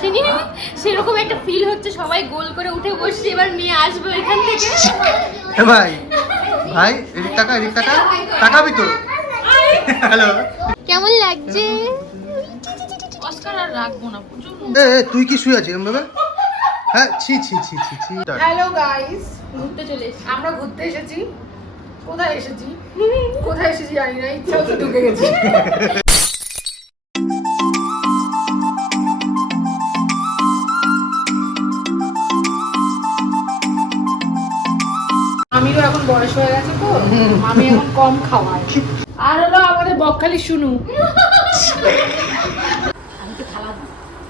আসেনি। সেরকম একটা ফিল হচ্ছে সবাই গোল করে উঠে বসছে এবার মেয়ে আসবে ওইখান থেকে। ভাই ভাই এদিক টাকা এদিক টাকা তাকাবি তো। হ্যালো। কেমন লাগছে? অস্কার আর রাখব না এ তুই কি শুয়ে আছিস এরম ভাবে? হ্যাঁ ছি ছি ছি ছি ছি হ্যালো গাইস ঘুরতে চলে এসেছি। আমরা ঘুরতে এসেছি। কোথায় এসেছি? কোথায় এসেছি জানি না ইচ্ছা হচ্ছে ঢুকে গেছি। আমিরও এখন বয়স হয়ে গেছে তো আমি এখন কম খাওয়াই। আর হলো আমাদের বকখালি শুনু।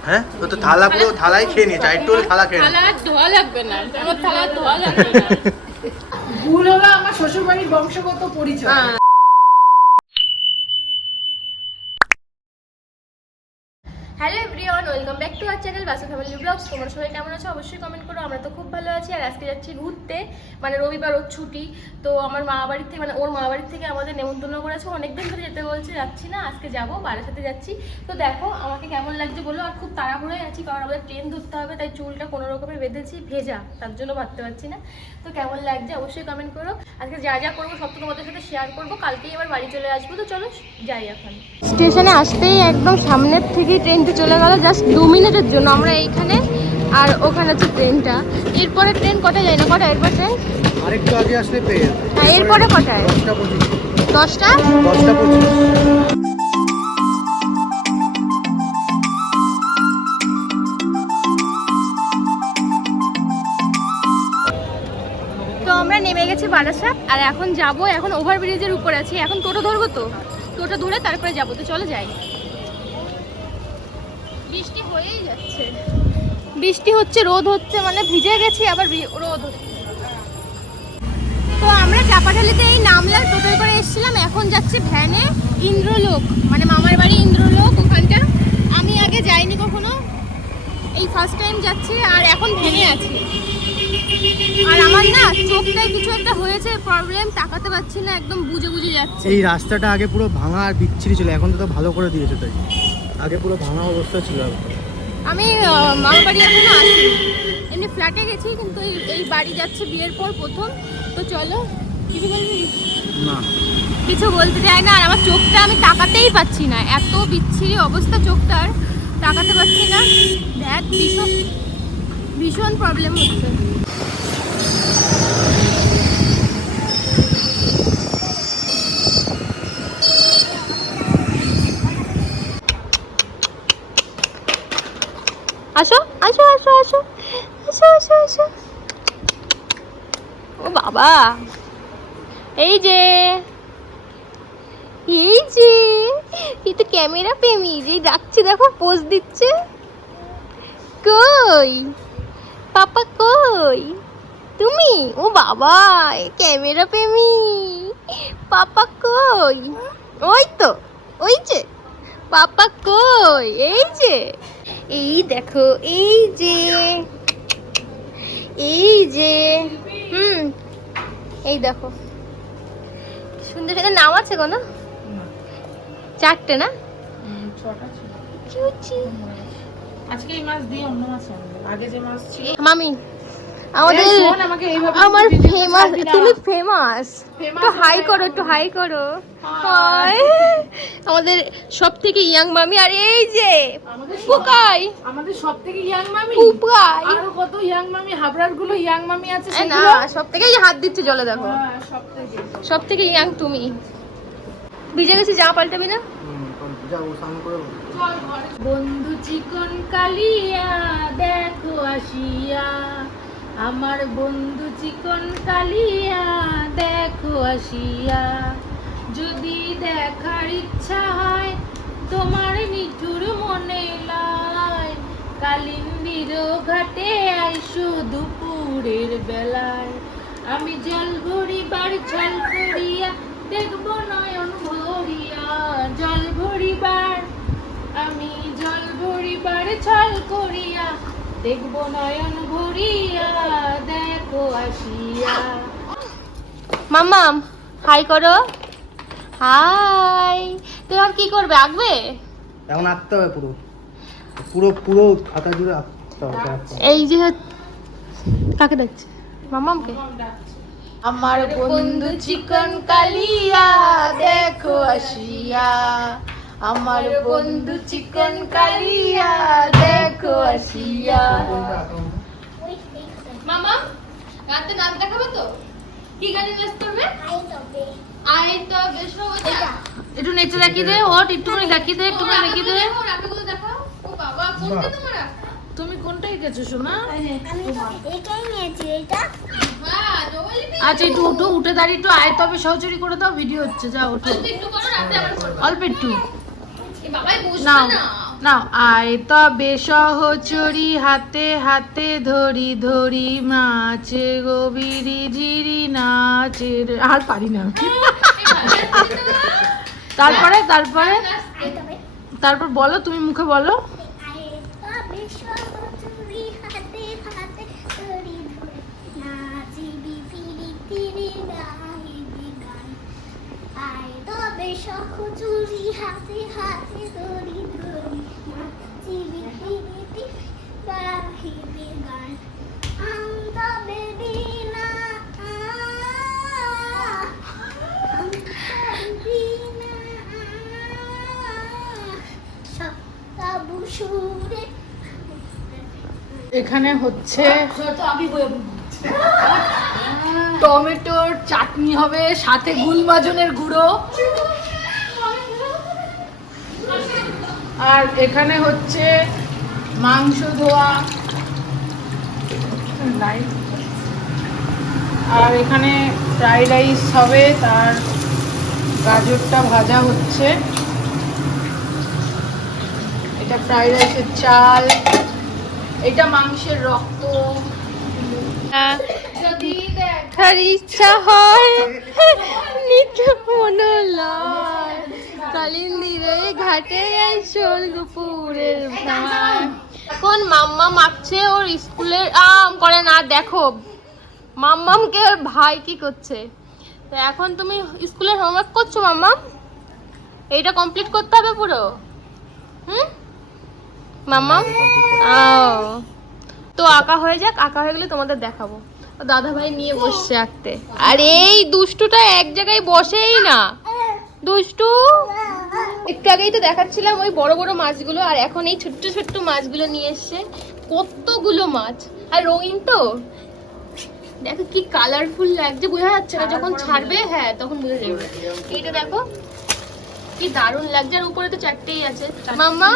হ্যাঁ ও তো থালা পুরো থালাই খেয়ে নিয়েছে আর একটু থালা খেয়ে থালা ধোয়া লাগবে না আমার থালা ধোয়া লাগবে না। ভুল হলো আমার শ্বশুর বাড়ির বংশগত পরিচয়। Hello everyone welcome back to our channel Basu family vlogs তোমরা সবাই কেমন আছো? অবশ্যই কমেন্ট করো, আমরা তো খুব ভালো আছি। আর আজকে যাচ্ছি ঘুরতে মানে রবিবার ওর ছুটি। তো আমার মা বাড়ির থেকে মানে ওর মা বাড়ির থেকে আমাদের নেমন্তন্ন করেছে। অনেকদিন ধরে যেতে বলছে, যাচ্ছি না, আজকে যাব, বাড়ির সাথে যাচ্ছি। তো দেখো, আমাকে কেমন লাগছে বলো আর খুব তাড়াহুড়োয় আছি, কারণ আমাদের ট্রেন ধরতে হবে, তাই চুলটা কোনো রকমে বেঁধেছি, ভেজা, তার জন্য ভাবতে পারছি না। তো কেমন লাগছে অবশ্যই কমেন্ট করো। আজকে যা যা করব, সব তো তোমাদের সাথে শেয়ার করব। কালকেই আবার বাড়ি চলে আসব, তো চলো, যাই এখন। স্টেশনে আসতেই একদম সামনের থেকেই ট্রেনটা চলে গেল। জাস্ট দু মিনিটের জন্য আমরা এইখানে আর ওখানে আছে ট্রেনটা। এরপরে ট্রেন কটায় যায় না? কটায়? এরপর ট্রেন? আরেকটু আগে আসলে পেয়ে যেত। হ্যাঁ এরপরে কটায়? দশটা তো আমরা নেমে গেছি বারাসাত আর এখন যাব এখন ওভারব্রিজের উপরে আছি। এখন টোটো ধরবো তো? টোটো ধরে তারপরে যাব। তো চলো যাই। বৃষ্টি হয়েই যাচ্ছে। বৃষ্টি হচ্ছে, রোদ হচ্ছে মানে ভিজে গেছি, আবার রোদ তো আমরা চাপাঠালিতে এই নামলার টোটোয় করে এসেছিলাম, এখন যাচ্ছি ভ্যানে ইন্দ্রলোক মানে মামার বাড়ি ইন্দ্রলোক ওখানটা আমি আগে যাইনি কখনো, এই ফার্স্ট টাইম যাচ্ছি, আর এখন ভ্যানে আছি। আর আমার না চোখটায় কিছু একটা হয়েছে প্রবলেম তাকাতে পারছি না, একদম বুঝে বুঝে যাচ্ছে। এই রাস্তাটা আগে পুরো ভাঙা আর বিচ্ছিরি ছিল, এখন তো ভালো করে দিয়েছে তাই। আগে পুরো ভাঙা অবস্থা ছিল আমি মামার বাড়ি এখনও আসি এমনি ফ্ল্যাটে গেছি কিন্তু এই- বাড়ি যাচ্ছে বিয়ের পর প্রথম। তো চলো কিছু বলবি? না। কিছু বলতে চাই না আর আমার চোখটা আমি তাকাতেই পাচ্ছি না। এত বিচ্ছিরি অবস্থা চোখটার তাকাতে পারছি না। দেখ ভীষণ ভীষণ প্রবলেম হচ্ছে। আসো আসো আসো আসো আসো আসো আসো। ও বাবা, এই যে এই যে, এই তো ক্যামেরা প্রেমী, যে ডাকছে, দেখো, পোজ দিচ্ছে। কই? পাপা কই? তুমি? ও বাবা ক্যামেরা প্রেমী। পাপা কই? ওই তো, ওই যে, পাপা কই? এই যে। এই দেখো এই যে এই যে হুম এই দেখো। সুন্দর এখানে নাম আছে কোনো চারটে না? আজকে এই মাছ দিয়ে অন্য মাছ আগে যে মাছ ছিল। মামি আমাদের আমার ফেমাস তুমি ফেমাস একটু হাই করো একটু হাই করো. আমাদের সব থেকে ইয়াং মামি আর এই যে পুকাই আমাদের সব থেকে ইয়াং মামি পুকাই আরও কত ইয়াং মামি হাবড়ারগুলো ইয়াং মামি আছে না সব থেকে হাত দিচ্ছে জলে দেখো। হ্যাঁ, সব থেকে ইয়াং তুমি। ভিজে গেছি যা পাল্টাবি না। বন্ধু চিকন কালিয়া দেখো আসিয়া। আমার বন্ধু চিকন কালিয়া, দেখো আসিয়া। যদি দেখার ইচ্ছা হয়, তোমার নিঠুর মনে লয় কালিন্দির ঘাটে আইসো দুপুরের বেলায়। আমি জল ভরিবার ছল করিয়া, দেখব নয়ন ভরিয়া। জল ভরিবার, আমি জল ভরিবার ছল করিয়া দেখব নয়ন ভরিয়া দেখো আসিয়া। মাম্মাম হাই করো। হাই তুমি আর কি করবে আঁকবে? এখন আঁকতে হবে পুরো। পুরো পুরো খাতা জুড়ে আঁকতে হবে এই যে কাকে দেখছে মামামকে আমার বন্ধু চিকন কালিয়া দেখো আসিয়া। আমার বন্ধু চিকন কালিয়া দেখো আসিয়া। মামা রাতে নাচ দেখাবে তো? কি গানে নাচ করবে আই তো বেশ হবে একটু নেচে দেখিয়ে দে ওট একটুখানি দেখিয়ে দে একটুখানি দেখিয়ে দে। রাতেগুলো দেখাও ও বাবা কোনটা তোমরা? তুমি কোনটাই গেছো শোনা এটাই নিয়েছি এটা আচ্ছা একটু উঠো উঠে দাঁড়িয়ে একটু আয় তবে সহচরি করে দাও ভিডিও হচ্ছে যা ওঠো একটু করো রাতে আবার করো অল্প একটু। নাও নাও আয় তবে সহচরি হাতে হাতে ধরি ধরি মাছে গভীরি ঝিরি নাচে রে। আর পারি না। তারপরে তারপরে? তারপর বলো তুমি মুখে বলো। সখ চুরি হাতে হাতে গান এখানে হচ্ছে টমেটোর চাটনি হবে সাথে গুলমাজনের গুঁড়ো। আর এখানে হচ্ছে মাংস ধোয়া। আর এখানে ফ্রাইড রাইস হবে তার গাজরটা ভাজা হচ্ছে। এটা ফ্রাইড রাইসের চাল। এটা মাংসের রক্ত। যদি দেখার ইচ্ছা হয় নিচে মনে লয় কালিন্দিরে ঘাটে শোল দুপুরের কোন মাম্মা মাখছে ওর স্কুলের আম। করে না দেখো। মাম্মামকে ওর ভাই কি করছে? তো এখন তুমি স্কুলের হোমওয়ার্ক করছ মাম্মাম এইটা কমপ্লিট করতে হবে পুরো? হুম? মাম্মাম আও। তো আঁকা হয়ে যাক আঁকা হয়ে গেলে তোমাদের দেখাবো। দাদা ভাই নিয়ে বসছে আঁকতে। আর এই দুষ্টুটা এক জায়গায় বসেই না। দুষ্টু? একটু আগেই তো দেখাচ্ছিলাম ওই বড় বড় মাছগুলো আর এখন এই ছোট্ট ছোট্ট মাছগুলো নিয়ে এসছে। কতগুলো মাছ! আর রঙিন তো? দেখো কি কালারফুল লাগছে বোঝা যাচ্ছে না যখন ছাড়বে হ্যাঁ তখন বোঝা যাবে। এইটা দেখো কি দারুণ লাগছে আর উপরে তো চারটেই আছে। মাম্মা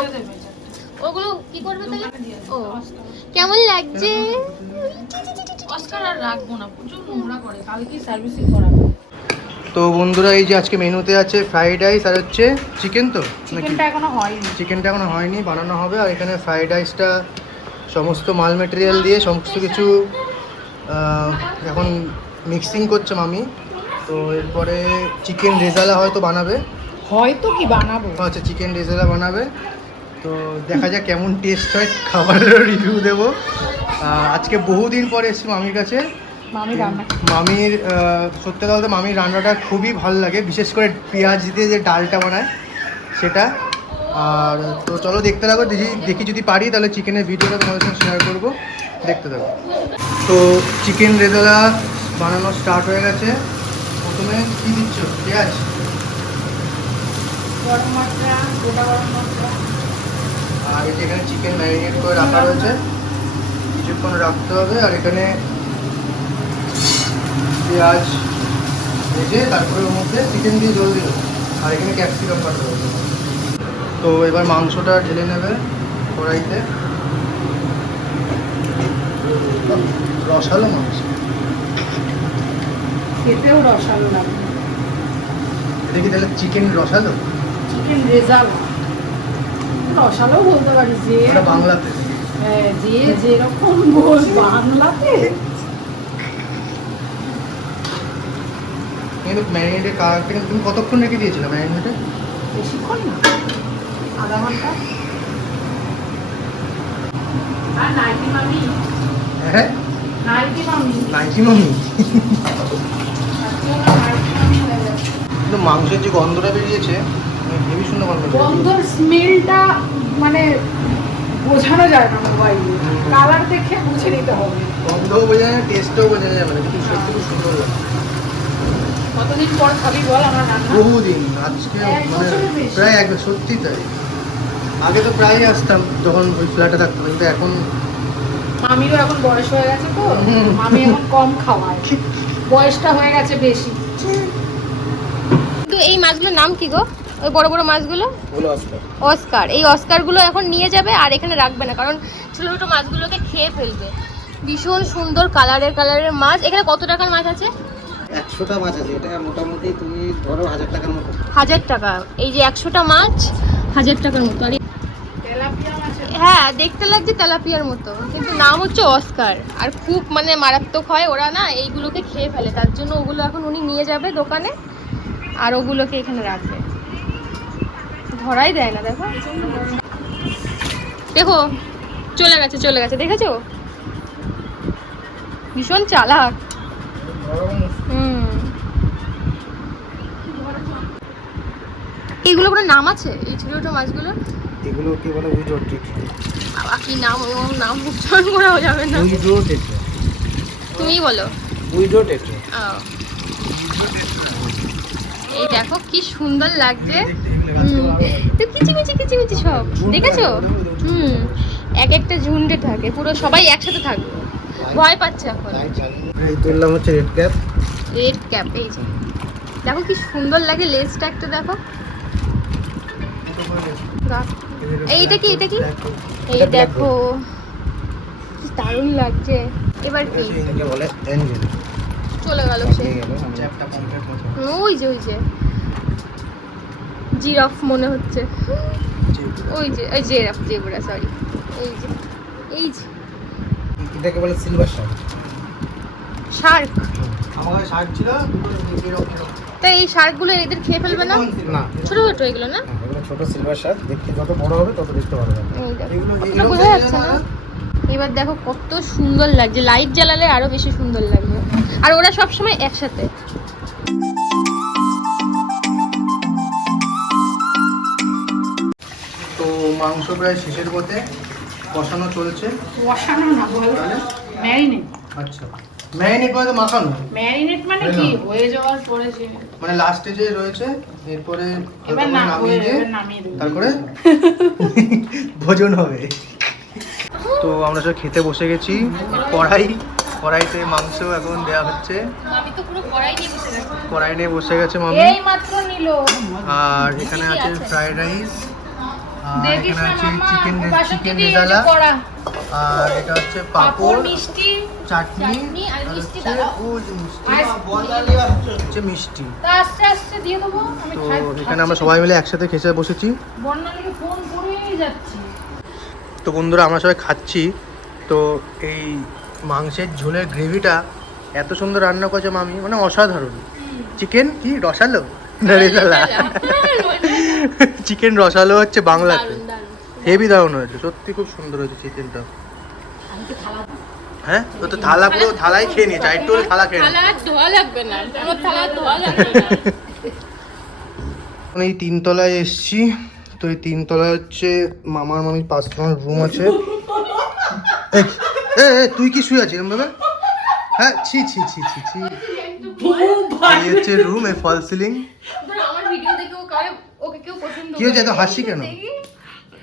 ওগুলো কি করবে তাহলে? ও কেমন লাগছে? অস্কার আর রাখব না প্রচুর নোংরা করে কালকে সার্ভিসিং করাবো। তো বন্ধুরা এই যে আজকে মেনুতে আছে ফ্রাইড রাইস আর হচ্ছে চিকেন তো? চিকেনটা এখনও হয়নি। চিকেনটা এখনও হয়নি বানানো হবে। আর এখানে ফ্রাইড রাইসটা সমস্ত মাল মেটেরিয়াল দিয়ে সমস্ত কিছু এখন মিক্সিং করছে মামি। তো এরপরে চিকেন রেজালা হয়তো বানাবে। হয়তো কি বানাবো? আচ্ছা চিকেন রেজালা বানাবে। তো দেখা যাক কেমন টেস্ট হয় খাবারেরও রিভিউ দেবো। আজকে বহুদিন পরে এসেছি মামির কাছে। মামি রান্না। মামির সত্যি কথা বলতে মামির রান্নাটা খুবই ভালো লাগে বিশেষ করে পেঁয়াজ দিয়ে যে ডালটা বানায় সেটা। আর তো চলো দেখতে থাকো দেখি দেখি যদি পারি তাহলে চিকেনের ভিডিওটা তোমাদের সঙ্গে শেয়ার করব। দেখতে থাকো। তো চিকেন রেজালা বানানো স্টার্ট হয়ে গেছে। প্রথমে কী দিচ্ছ? পেঁয়াজ? গরম মশলা গোটা গরম মশলা। আর এই এখানে চিকেন ম্যারিনেট করে রাখা রয়েছে। কিছুক্ষণ রাখতে হবে আর এখানে পেঁয়াজ ভেজে তারপরে ওর মধ্যে চিকেন দিয়ে জল দিল আর এখানে ক্যাপসিকাম কাটা তো এবার মাংসটা ঢেলে নেবে কড়াইতে। রসালো মাংস। খেতেও রসালো লাগে। এটা কি তাহলে চিকেন রসালো? চিকেন রেজাল। রসালো বলতে পারি যে বাংলাতে। হ্যাঁ, যে যেরকম বল বাংলাতে। কিন্তু ম্যারিনেটের কালারটা কিন্তু তুমি কতক্ষণ রেখে দিয়েছিলে ম্যারিনেটে বেশিক্ষণ না। আধা ঘণ্টা। হ্যাঁ নাইটি মামি নাইকি মামি আজকে ওরা নাইটি মামি কিন্তু মাংসের যে গন্ধটা বেরিয়েছে হেভি সুন্দর গন্ধ। গন্ধর স্মেলটা মানে বোঝানো যায় না মোবাইলে কালার দেখে বুঝে নিতে হবে। গন্ধও বোঝা যায় টেস্টও বোঝা যাবে মানে কিন্তু সত্যি খুব সুন্দর লাগে কতদিন পর খাবি বল আমার রান্না। বহুদিন আজকে মানে প্রায় এক সত্যি তাই। আগে তো প্রায় আসতাম যখন ওই ফ্ল্যাটে থাকতাম কিন্তু এখন মামিরও এখন বয়স হয়ে গেছে তো। মামি এখন কম খাওয়ায়। বয়সটা হয়ে গেছে বেশি। কিন্তু এই মাছগুলোর নাম কি গো? ওই বড় বড় মাছগুলো? অস্কার। এই অস্কারগুলো এখন নিয়ে যাবে আর এখানে রাখবে না কারণ ছোটো ছোটো মাছগুলোকে খেয়ে ফেলবে। ভীষণ সুন্দর কালারের কালারের মাছ। এখানে কত টাকার মাছ আছে? একশোটা মাছ আছে, এটা মোটামুটি তুমি ধরো হাজার টাকার মতো। হাজার টাকা, এই যে একশোটা মাছ, হাজার টাকার মতো। আর হ্যাঁ দেখতে লাগছে তেলাপিয়ার মতো, কিন্তু নাম হচ্ছে অস্কার। আর খুব মানে মারাত্মক হয়, ওরা না এইগুলোকে খেয়ে ফেলে, তার জন্য ওগুলো এখন উনি নিয়ে যাবে দোকানে, আর ওগুলোকে এখানে রাখবে। ধরাই দেয় না, দেখো। দেখো, চলে গেছে চলে গেছে, দেখেছ? ভীষণ চালাক হুম এইগুলো কোনো নাম আছে? এই ছোটো ছোটো মাছগুলো? এগুলো কি বলে উইডো ট্রিট? বাবা কি নাম ও নাম উচ্চারণ করাও যাবে না। উইডো টেট্রা তুমিই বলো। Widow tetra. এই দেখো কি সুন্দর লাগছে। তো কিচিমিচি কিচিমিচি সব। দেখেছ? হুম এক একটা ঝুন্ডে থাকে। পুরো সবাই একসাথে থাকবে। ভয় পাচ্ছে এখন। এই তুললাম হচ্ছে রেড ক্যাপ রেড ক্যাপ এই যে। দেখো কি সুন্দর লাগে লেজটা একটা দেখো। এইটা কি এটা কি? এই দেখো। দারুণ লাগছে। এবার কি? এটাকে বলে এঞ্জেল চলে গেল সে। কমপ্লিট ওই যে ওই যে। জিরাফ মনে হচ্ছে। ওই যে ওই জেরাফ জেবরা সরি এই যে এই যে। এটাকে বলে সিলভার শার্ক শার্ক আমার কাছে শার্ট ছিল দুটো এরকম তাই এই শার্কগুলো এদের খেয়ে ফেলবে না? না। ছোট ছোট এগুলো না? হ্যাঁ, ছোট সিলভার শার্ক দেখতে যত বড় হবে তত দেখতে ভালো লাগবে এই এগুলো বোঝা যাচ্ছে না? এবার দেখো কত সুন্দর লাগছে। লাইট জ্বালালে আরও বেশি সুন্দর লাগবে। আর ওরা সব সময় একসাথে। তো মাংস প্রায় শেষের পথে। কষানো চলছে। বসানো না বল। ম্যারিনেট আচ্ছা। ম্যারিনেট মানে তো মাখানো। ম্যারিনেট মানে কি? হয়ে যাওয়ার পরে যে মানে লাস্টে যে রয়েছে এরপরে এবার না নামিয়ে দিয়ে তারপরে ভোজন হবে। তো আমরা সব খেতে বসে গেছি। কড়াই কড়াইতে মাংস এখন দেওয়া হচ্ছে। কড়াই নিয়ে বসে গেছি। মামি। আর এখানে আছে ফ্রাইড রাইস আর এখানে আছে চিকেন চিকেন রেজালা। আর এটা হচ্ছে পাপড় মিষ্টি চাটনি আর মিষ্টি হচ্ছে মিষ্টি। আস্তে আস্তে দিয়ে দেবো আমি তো এখানে আমরা সবাই মিলে একসাথে খেতে বসেছি। বর্ণালীকে ফোন করেই যাচ্ছি। তো বন্ধুরা আমরা সবাই খাচ্ছি। তো এই মাংসের ঝোলের গ্রেভিটা এত সুন্দর রান্না করেছে মামি মানে অসাধারণ। চিকেন কি রসালো? চিকেন রসালো হচ্ছে বাংলাতে। হেভি দারুণ হয়েছে সত্যি খুব সুন্দর হয়েছে চিকেনটা হ্যাঁ? তো তো থালা পুরো থালাই খেয়ে নিয়েছে আর একটু থালা খেয়ে ধোয়া লাগবে না আমার থালা ধোয়া লাগবে না। এই তিনতলায় এসছি তো এই তিনতলায় হচ্ছে মামার মামির পার্সোনাল রুম আছে। এ তুই কি শুয়ে আছিস এরকম হ্যাঁ ছি ছি ছি ছি ছি। এই হচ্ছে রুম এ ফল সিলিং ও কি হয়েছে এত হাসি কেন?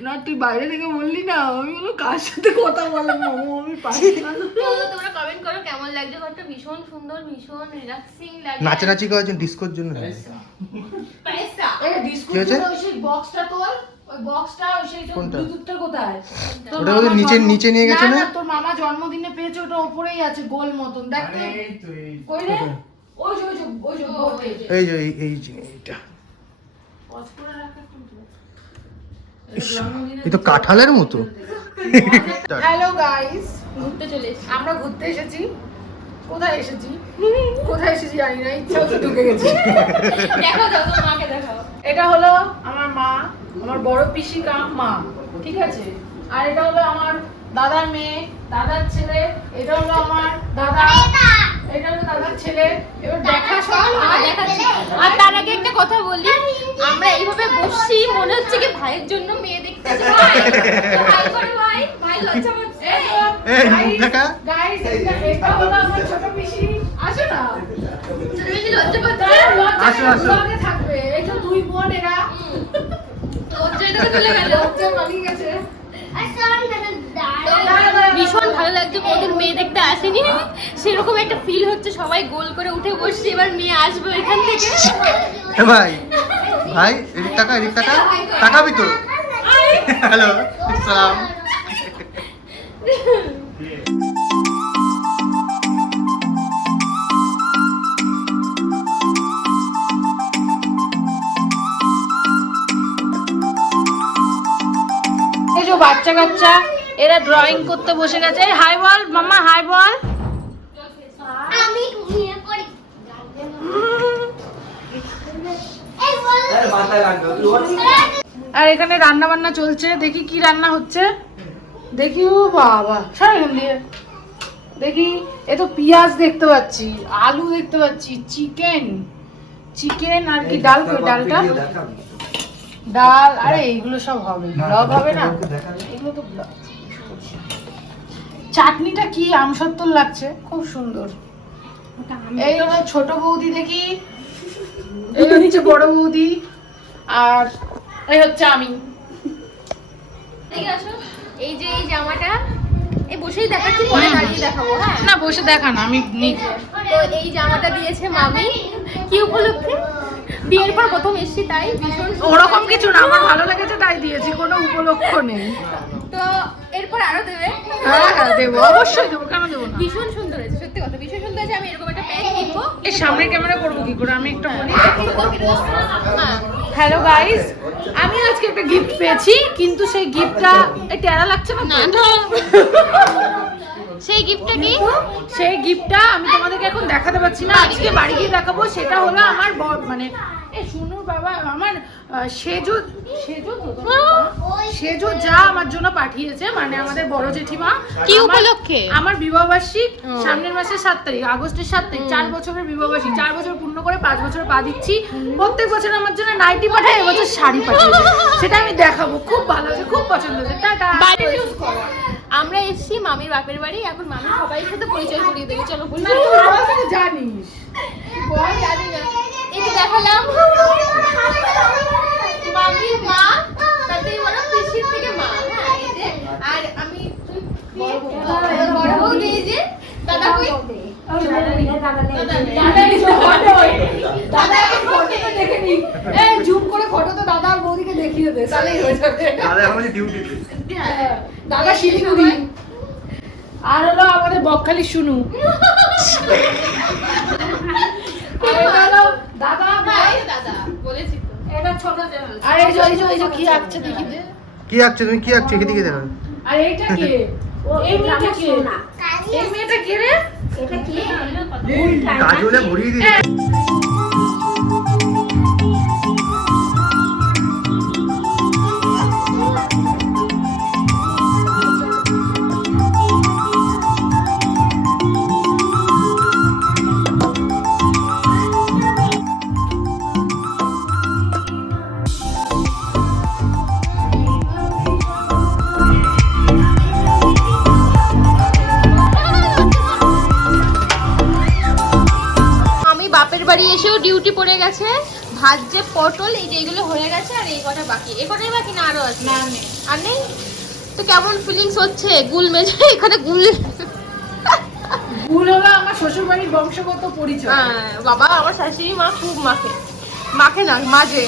না তুই বাইরে থেকে বললি না আমি বলো কার সাথে কথা বললাম মামু আমি পারি না। তোমরা কমেন্ট করো কেমন লাগছে ঘরটা? ভীষণ সুন্দর ভীষণ রিল্যাক্সিং লাগে নাচানাচি করার জন্য? ডিসকোর জন্য পয়সা এই? ওই সেই বক্সটা তোর? ওই বক্সটা ওই সেই? ব্লুটুথটা কোথায়? ওটা নিচে নিচে নিয়ে গেছে না তোর মামা জন্মদিনে পেয়েছে ওটা উপরেই আছে গোল মতন। দেখ তো। কই রে? ওই যে ওই যে ওই যে এই যে এই- এই এইটা পজ করে রাখা কিন্তু। ইস, এই তো কাঁঠালের মতো। হ্যালো গাইস ঘুরতে চলে এসেছি। আমরা ঘুরতে এসেছি। কোথায় এসেছি? কোথায় এসেছি জানি না ইচ্ছা হচ্ছে ঢুকে গেছি। দাও তোমার মাকে দেখাও। এটা হলো আমার মা আমার বড় পিসি কাম মা ঠিক আছে? আর এটা হলো আমার দাদার মেয়ে দাদার ছেলে এটা হলো আমার দাদা। এটা হলো দাদার ছেলে এবার দেখা সব আর তার আগে একটা কথা বলি আমরা এইভাবে বসছি মনে হচ্ছে কি ভাইয়ের জন্য মেয়ে দেখতে আসি। ভাই, হাই করো ভাই টাকা গাইস এটা এটা হলো আমার ছোট পিসি। আসো না। তুমি কি লজ্জা পাচ্ছ। আসো, আসো। ব্লগে থাকবে। এই যে দুই বোন এরা। লজ্জাটা চলে গেল লজ্জা পালিয়ে গেছে। আর সাউন্ড করে তো দাঁড়া ভীষণ ভালো লাগছে কোনদিন মেয়ে দেখতে আসেনি। সেরকম একটা ফিল হচ্ছে সবাই গোল করে উঠে বসছে এবার মেয়ে আসবে ওইখান থেকে। ভাই ভাই এদিক টাকা এদিক টাকা টাকাবি তো। হ্যালো সালাম। বাচ্চা কাচ্চা এরা ড্রয়িং করতে বসে গেছে এই হাই বল মাম্মা হাই বল। আমি ঘুমিয়ে পড়ি। আর এখানে রান্না বান্না চলছে দেখি কি রান্না হচ্ছে। দেখি ও বাবা সর দিয়ে। দেখি এ তো পেঁয়াজ দেখতে পাচ্ছি আলু দেখতে পাচ্ছি চিকেন। চিকেন আর কি ডাল কই ডালটা? ডাল আরে এইগুলো সব হবে। ব্লগ হবে না? এগুলো তো ব্লগ। চাটনিটা কি আমসত্তর লাগছে? খুব সুন্দর। এই হলো ছোট বৌদি দেখি। এই হচ্ছে বড় বৌদি। আর এই হচ্ছে আমি। এই যে এই জামাটা। এই বসেই দেখাচ্ছি পরে দাঁড়িয়ে দেখাবো হ্যাঁ? না বসে দেখা না আমি তো এই জামাটা দিয়েছে মামি। কি উপলক্ষে? বিয়ের পর প্রথম এসেছি তাই ভীষণ ওরকম কিছু না আমার ভালো লেগেছে তাই দিয়েছি কোনো উপলক্ষ নেই। তো এরপর আরও দেবে। হ্যাঁ হ্যাঁ দেবো। অবশ্যই দেবো কেন দেবো না? ভীষণ সুন্দর হয়েছে সত্যি কথা। ভীষণ সুন্দর হয়েছে আমি এরকম একটা প্যান্ট কিনবো। এই সামনে ক্যামেরা করব কি করে? আমি একটু বলি। হ্যাঁ হ্যালো গাইস আমি আজকে একটা গিফট পেয়েছি কিন্তু সেই গিফটটা এই টেরা লাগছে না। সেই গিফটটা কি? সেই গিফটটা আমি তোমাদেরকে এখন দেখাতে পারছি না। আজকে বাড়ি গিয়ে দেখাবো। সেটা হলো আমার ব- মানে এ শুনু বাবা আমার সেজো সেজো সেজো যা আমার জন্য পাঠিয়েছে মানে আমাদের বড় জেঠিমা। কি উপলক্ষে? আমার বিবাহবার্ষিক। সামনের মাসের সাত তারিখ আগস্টের সাত তারিখ চার বছরের বিবাহবার্ষিক চার বছর পূর্ণ করে পাঁচ বছর পা দিচ্ছি। প্রত্যেক বছর আমার জন্য নাইটি পাঠায় এবছর শাড়ি পাঠিয়েছে সেটা আমি দেখাবো। খুব ভালো হয়েছে খুব পছন্দ হয়েছে। টাটা। আমরা এসেছি মামির বাপের বাড়ি এখন মামি সবাই সাথে পরিচয় করিয়ে দেবে। চলো বলি জানিস। জানি না। দেখালাম। মামির মা তাতেই বলো পিসির থেকে মা হ্যাঁ আর আমি বড় বৌদি এই যে দাদা কই জুম করে ফটোতে দাদা আর বৌদিকে দেখিয়ে দে তাহলেই হয়ে যাবে। দাদা এখন ডিউটিতে দাদা শিলিগুড়ি। আর হলো আমাদের বকখালি শুনু। দাদা হ্যাঁ, দাদা বলেছি এটা ছোট আর এই যে এই যে কি আঁকছে দেখি। কি আঁকছে তুমি? কি আঁকছো এদিকে দেখো। আর এইটা কে? এই মেয়েটা কে? এই মেয়েটা কে রে? কাজলে ভরিয়ে দিয়েছে। গেছে ভাজছে পটল এই যে এগুলো হয়ে গেছে আর এই কটা বাকি। এ কটাই বাকি না আরও আছে? আর নেই। তো কেমন ফিলিংস হচ্ছে? গুল মেজে এখানে গুল ভুল হলো আমার শ্বশুর বাড়ির বংশগত পরিচয়। হ্যাঁ, বাবা আমার শাশুড়ি মা খুব মাখে। মাখে না মাঝে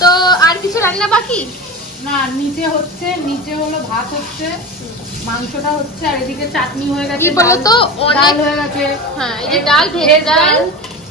তো আর কিছু রান্না বাকি? না নিচে হচ্ছে নিচে হলো ভাত হচ্ছে মাংসটা হচ্ছে আর এদিকে চাটনি হয়ে গেছে কি বলতো, অনেক- হয়ে গেছে। হ্যাঁ এই যে ডাল ভেজ ডাল।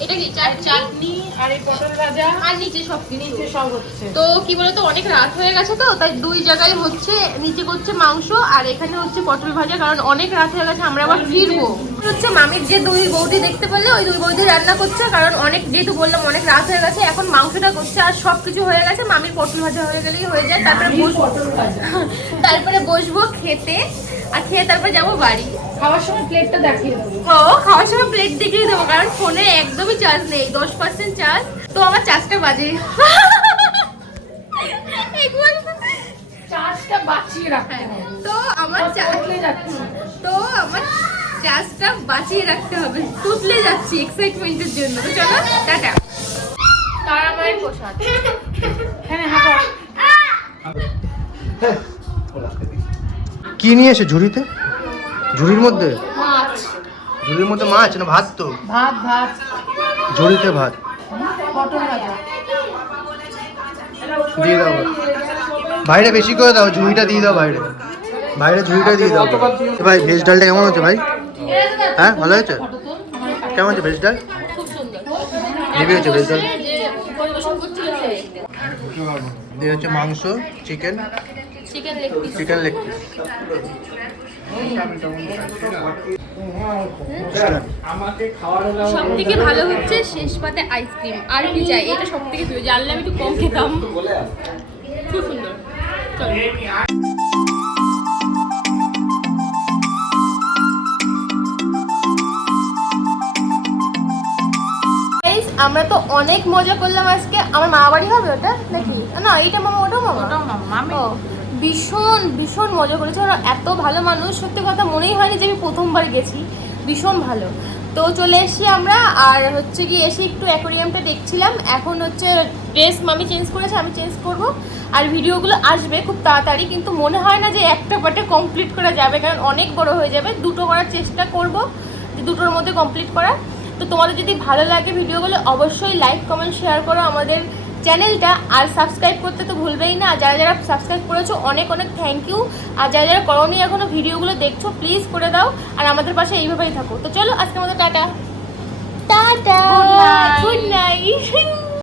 এটা কি চাটনি আর এই পটল ভাজা আর নিচে সব নিচে সব হচ্ছে। তো কি বলতো অনেক রাত হয়ে গেছে তো তাই দুই জায়গায় হচ্ছে নিচে করছে মাংস আর এখানে হচ্ছে পটল ভাজা কারণ অনেক রাত হয়ে গেছে আমরা আবার ফিরবো। হচ্ছে মামির যে দুই বৌদি দেখতে পেলে ওই দুই বৌদি রান্না করছে কারণ অনেক যেহেতু বললাম অনেক রাত হয়ে গেছে এখন মাংসটা করছে আর সব কিছু হয়ে গেছে মামির পটল ভাজা হয়ে গেলেই হয়ে যায় তারপরে তারপরে বসবো খেতে আর খেয়ে তারপরে যাব বাড়ি। খাওয়ার সময় প্লেটটা দেখিয়ে দেবো। ও খাওয়ার সময় প্লেট দেখিয়ে দেবো কারণ ফোনে একদমই চার্জ নেই দশ পার্সেন্ট চার্জ তো আমার চার্জটা বাজে। চার্জটা বাঁচিয়ে রাখতে হ্যাঁ, তো আমার তো আমার চার্জটা বাঁচিয়ে রাখতে হবে তুতলে যাচ্ছি এক্সাইটমেন্টের জন্য। তো চলো টাটা। তারা মায়ের প্রসাদ। এখানে হাঁটো। কি নিয়ে এসে ঝুড়িতে? ঝুড়ির মধ্যে? মাছ। ঝুড়ির মধ্যে মাছ না ভাত তো? ভাত ভাত। ঝুড়িতে ভাত। পটল ভাজা। দিয়ে দাও। বাইরে বেশি করে দাও ঝুড়িটা দিয়ে দাও বাইরে বাইরে ঝুড়িটা দিয়ে দাও। এ ভাই ভেজ ডালটা কেমন হচ্ছে ভাই? হ্যাঁ ভালো হয়েছে? কেমন হচ্ছে ভেজ ডাল? খুব হেভি হচ্ছে ভেজ ডাল। দিয়ে হচ্ছে মাংস chicken. Chicken chicken leg piece সব থেকে ভালো হচ্ছে শেষ পাতে আইসক্রিম আর কি চাই? এটা সব থেকে প্রিয়। জানলে আমি একটু কম খেতাম। খুব সুন্দর। চলো। আমরা তো অনেক মজা করলাম আজকে। আমার মা বাড়ি হবে ওটা নাকি? না এইটা মামা ওটা মামা? ওটাও না, মামি। ভীষণ ভীষণ মজা করেছে। ওরা এত ভালো মানুষ, সত্যি কথা মনেই হয়নি যে আমি প্রথমবার গেছি। ভীষণ ভালো। তো চলে এসেছি আমরা, আর হচ্ছে কি এসে একটু অ্যাকোরিয়ামটা দেখছিলাম। এখন হচ্ছে ড্রেস মামি চেঞ্জ করেছে, আমি চেঞ্জ করব। আর ভিডিওগুলো আসবে খুব তাড়াতাড়ি, কিন্তু মনে হয় না যে একটা পার্টে কমপ্লিট করা যাবে, কারণ অনেক বড় হয়ে যাবে। দুটো করার চেষ্টা করব, যে দুটোর মধ্যে কমপ্লিট করা তো তোমাদের যদি ভালো লাগে ভিডিওগুলো, অবশ্যই লাইক কমেন্ট শেয়ার করো আমাদের চ্যানেলটা আর সাবস্ক্রাইব করতে তো ভুলবেই না। যারা যারা সাবস্ক্রাইব করেছ অনেক অনেক থ্যাংক ইউ আর যারা যারা করোনি এখনও ভিডিওগুলো দেখছ প্লিজ করে দাও। আর আমাদের পাশে এইভাবেই থাকো। তো চলো আজকে আমাদের টাটা। টাটা. Good night